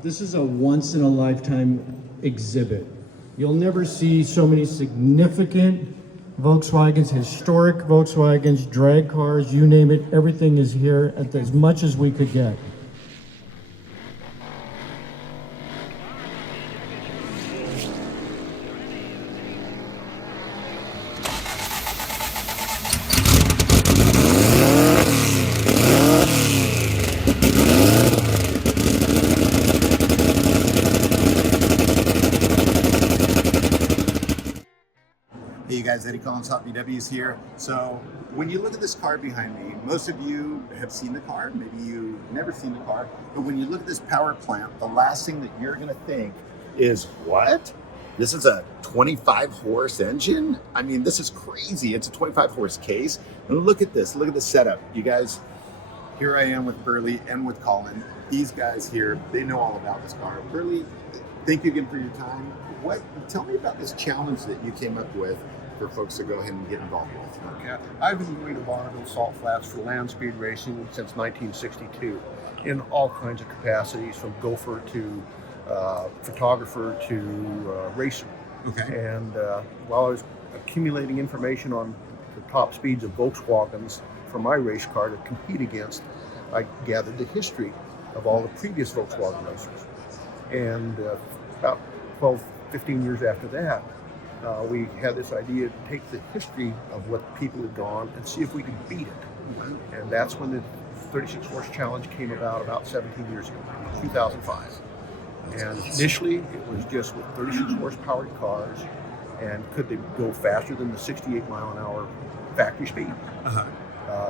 This is a once-in-a-lifetime exhibit. You'll never see so many significant Volkswagens, historic Volkswagens, drag cars, you name it, everything is here at as much as we could get. Hey you guys, Eddie Collins, Hot VW's here. So when you look at this car behind me, most of you have seen the car, maybe you've never seen the car, but when you look at this power plant, the last thing that you're gonna think is, what? This is a 25 horse engine? I mean, this is crazy. It's a 25 horse case. And look at this, look at the setup. You guys, here I am with Burley and with Colin. These guys here, they know all about this car. Burley, thank you again for your time. Tell me about this challenge that you came up with for folks to go ahead and get involved with. Okay. I've been going to Bonneville Salt Flats for land speed racing since 1962 in all kinds of capacities, from gopher to photographer to racer. Okay. And while I was accumulating information on the top speeds of Volkswagens for my race car to compete against, I gathered the history of all the previous Volkswagen racers. And about 12, 15 years after that, we had this idea to take the history of what people had gone and see if we could beat it. And that's when the 36 horse challenge came about 17 years ago, 2005. And initially it was just with 36 horse powered cars, and could they go faster than the 68 mile an hour factory speed.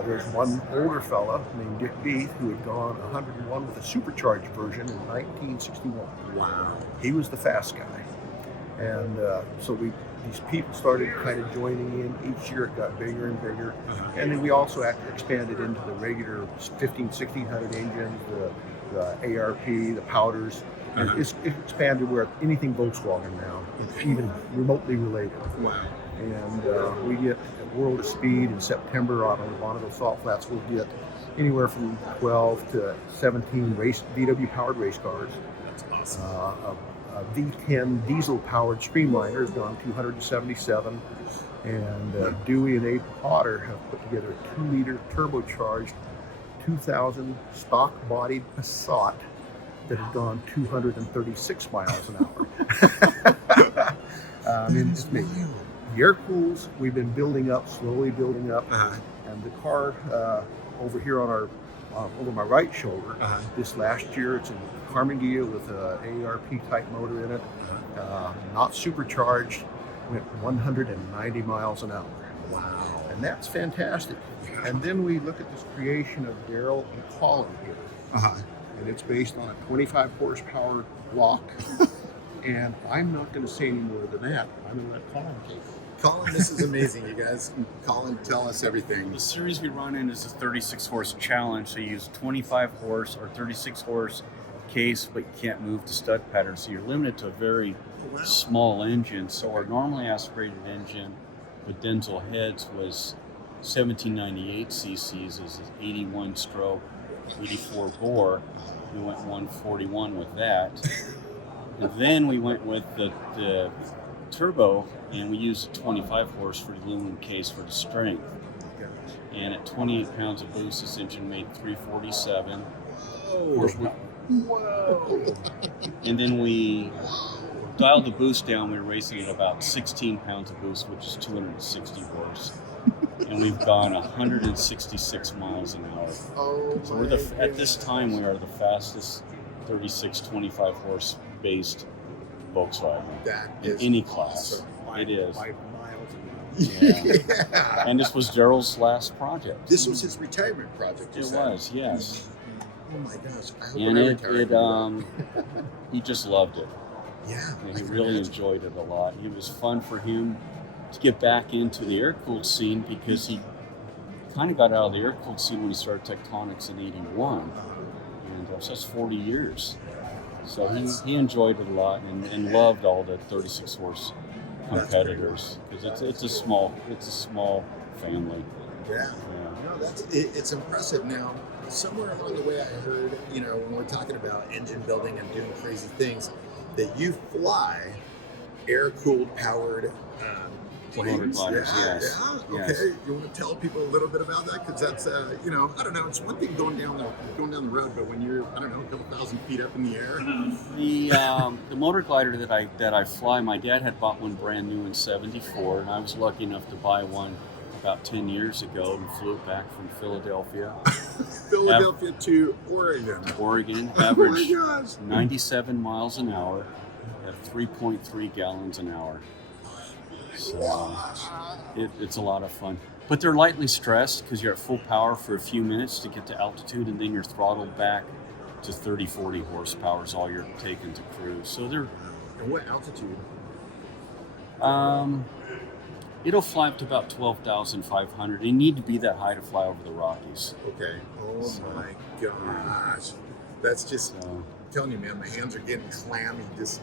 There's one older fella named Dick Beath who had gone 101 with a supercharged version in 1961. Wow. He was the fast guy. And so these people started kind of joining in. Each year it got bigger and bigger. And then we also expanded into the regular 1600 engines, the ARP, the powders. And it's expanded where anything Volkswagen now, it's even remotely related. Wow. And we get at World of Speed in September on the Bonneville Salt Flats. We'll get anywhere from 12 to 17 VW powered race cars. That's awesome. A V10 diesel-powered Streamliner has gone 277, and Dewey and Abe Potter have put together a 2-liter turbocharged 2000 stock-bodied Passat that has gone 236 miles an hour. I mean, it's amazing. The air cools we've been building up, slowly building up, and the car over here on our over my right shoulder. This last year, it's a Carmen Ghia with a ARP type motor in it, not supercharged, went 190 miles an hour. Wow. And that's fantastic. And then we look at this creation of Daryl and Colin here. And it's based on a 25 horsepower block. And I'm not going to say any more than that. I'm going to let Colin take it. Colin, this is amazing, you guys. Colin, tell us everything. The series we run in is a 36 horse challenge. So you use 25 horse or 36 horse case, but you can't move the stud pattern. So you're limited to a very small engine. So our normally aspirated engine with Denzel heads was 1798 cc's, is 81 stroke, 84 bore. We went 141 with that. And then we went with the turbo, and we used a 25 horse for the aluminum case for the strength. And at 28 pounds of boost, this engine made 347. Whoa. And then we dialed the boost down. We were racing at about 16 pounds of boost, which is 260 horse. And we've gone 166 miles an hour. So we're at this time, we are the fastest 36 25 horse based Volkswagen in any class. It is. 5 miles Yeah. And this was Daryl's last project. This was his retirement project. It was, yes. Oh my gosh! I hope And I retire. he just loved it. Yeah, And he really enjoyed it a lot. It was fun for him to get back into the air-cooled scene, because he kind of got out of the air-cooled scene when he started Tectonics in '81, and so that's 40 years. So he enjoyed it a lot and loved all the 36 horse competitors, because it's a small family. Yeah. No, it's impressive. Now, somewhere along the way I heard, when we're talking about engine building and doing crazy things, that you fly air-cooled powered Motor planes. gliders, yes. Yeah. Yes. Okay. You want to tell people a little bit about that? Because that's, I don't know. It's one thing going down the road, but when you're, I don't know, a couple thousand feet up in the air. The motor glider that I fly, my dad had bought one brand new in '74, and I was lucky enough to buy one about 10 years ago and flew it back from Philadelphia, Philadelphia to Oregon. Oregon, Oh my average gosh. 97 miles an hour at 3.3 gallons an hour. So it's a lot of fun. But they're lightly stressed because you're at full power for a few minutes to get to altitude, and then you're throttled back to 30, 40 horsepower is all you're taking to cruise. So they're And what altitude? it'll fly up to about 12,500. You need to be that high to fly over the Rockies. Okay. Oh my gosh. That's just, So I'm telling you, man, my hands are getting clammy. Just,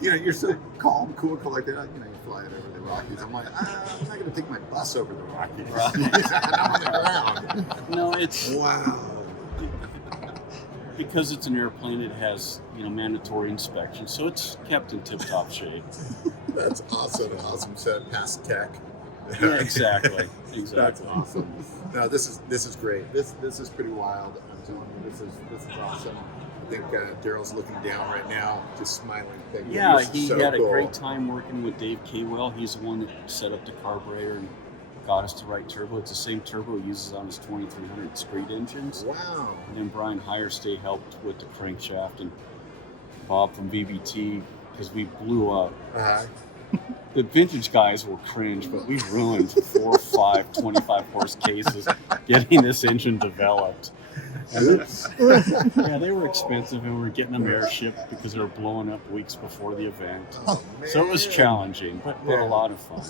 you're so calm, cool, collected. You fly it over the Rockies. I'm like, I'm not going to take my bus over the Rockies. I'm on the ground. no, it's Wow. because it's an airplane. It has mandatory inspection, so it's kept in tip-top shape. That's awesome. Awesome. So past tech. Yeah, exactly. That's awesome. No, this is great. This is pretty wild. I'm telling you, this is awesome. I think Daryl's looking down right now, just smiling. Thinking, Yeah, this is he so had a cool. great time working with Dave Kaywell. He's the one that set up the carburetor and got us the right turbo. It's the same turbo he uses on his 2300 street engines. Wow. And then Brian Hierstay helped with the crankshaft, and Bob from VBT, because we blew up. The vintage guys will cringe, but we ruined 4, 5, 25 horse cases getting this engine developed. Oops. Yeah, they were expensive, and we were getting them airshipped because they were blowing up weeks before the event. Oh, man. So it was challenging, but a lot of fun.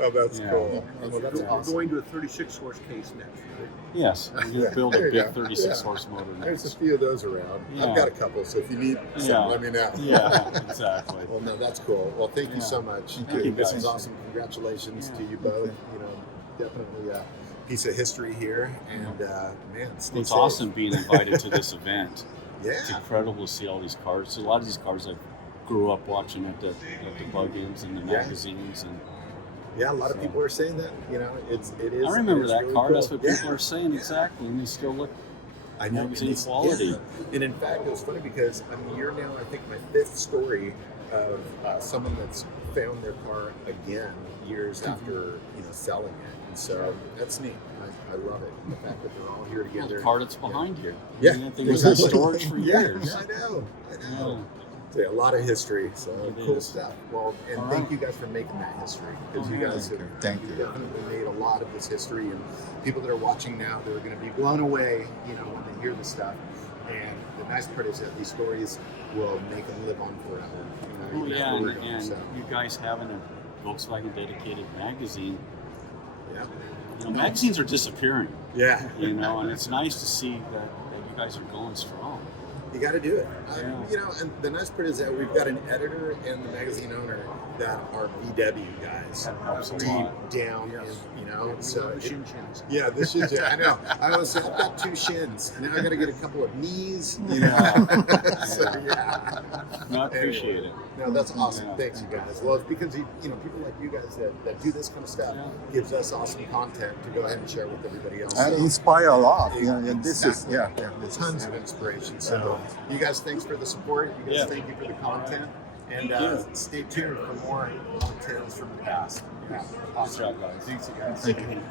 Oh, that's Yeah. cool. We're That's awesome. going to a 36 horse case next. Right? Yes, we're going Yeah, to build there a you big go. 36 Yeah. horse motor There's a next. few of those around. Yeah. I've got a couple, so if you need some, Yeah. let me know. Yeah, exactly. Well, no, that's cool. Well, thank you Yeah. so much. Thank you, This guys. is awesome. Congratulations to Yeah. you both. Definitely a piece of history here. And man, stay It's safe. awesome being invited to this event. Yeah. It's incredible to see all these cars. A lot of these cars I grew up watching at the bug-ins and the Yeah. magazines, and Yeah, a lot of So- people are saying that. It is. I remember it's that really car. cool. That's what Yeah. people are saying exactly, and they still look. I know. magazine and it's- quality. yeah. And in fact, it was funny because you're now, I think, my 5th story of someone that's found their car again years after selling it, and so that's neat. I love it. And the fact that they're all here Well, together. the car that's behind you. Yeah, I mean, that thing was in exactly. storage for years. Yeah, I know. Yeah. So, a lot of history, so It cool is. stuff. Well, and All thank right. you guys for making that history, because Oh, you yeah. guys have Thank you you. definitely made a lot of this history, and people that are watching now, they're going to be blown away, when they hear this stuff. And the nice part is that these stories will make them live on forever. Oh even yeah, after we're and, gone, and so, you guys having a Volkswagen dedicated magazine. yeah. Magazines are disappearing. Yeah, And it's nice to see that you guys are going strong. you got to do it. Yeah. And the nice part is that we've got an editor and the magazine owner that are VW guys. That helps a Deep lot. down, Yes. so The shin chins. yeah, this is it. I know. I always say I've got 2 shins. Now I got to get a couple of knees. Yeah. So yeah. No, I appreciate it. No, that's awesome. Yeah. Thanks, you guys. Well, it's because people like you guys that do this kind of stuff Yeah. gives us awesome content to go ahead and share with everybody else. And inspire a lot. And this is this Tons is, of inspiration. So, you guys, thanks for the support. You guys, Yeah. thank you for the content. And Thank you. stay tuned for more tales from the past. Yeah. Awesome. Good job, guys. Thanks, you guys. Thank you.